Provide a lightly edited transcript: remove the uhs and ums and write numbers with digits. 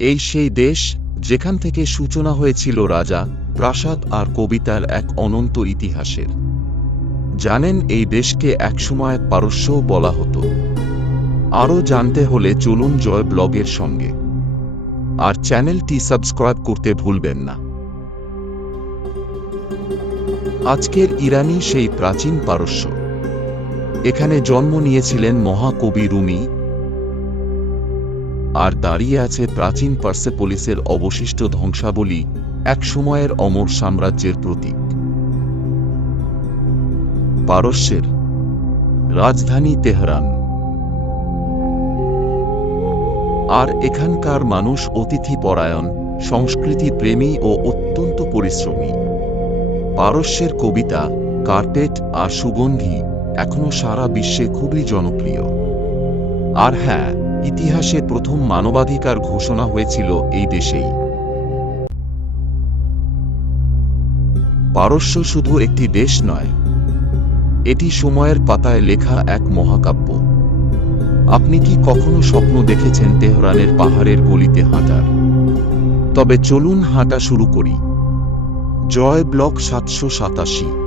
এই সেই দেশ যেখান থেকে সূচনা হয়েছিল রাজা, প্রাসাদ আর কবিতার এক অনন্ত ইতিহাসের। জানেন, এই দেশকে একসময় পারস্যও বলা হতো। আরও জানতে হলে চলুন জয় ব্লগের সঙ্গে, আর চ্যানেলটি সাবস্ক্রাইব করতে ভুলবেন না। আজকের ইরানি সেই প্রাচীন পারস্য। এখানে জন্ম নিয়েছিলেন মহাকবি রুমি, আর দাঁড়িয়ে আছে প্রাচীন পার্সেপোলিসের অবশিষ্ট ধ্বংসাবলী, এক সময়ের অমর সাম্রাজ্যের প্রতীক। পারস্যের রাজধানী তেহরান। আর এখানকার মানুষ অতিথিপরায়ণ, সংস্কৃতি প্রেমী ও অত্যন্ত পরিশ্রমী। পারস্যের কবিতা, কার্পেট আর সুগন্ধি এখনো সারা বিশ্বে খুবই জনপ্রিয়। আর হ্যাঁ, ইতিহাসে প্রথম মানবাধিকার ঘোষণা হয়েছিল এই দেশেই। পারস্য শুধু একটি দেশ নয়, এটি সময়ের পাতায় লেখা এক মহাকাব্য। আপনি কি কখনো স্বপ্ন দেখেছেন তেহরানের পাহাড়ের গলিতে হাঁটার? তবে চলুন হাঁটা শুরু করি। জয় ব্লক 787।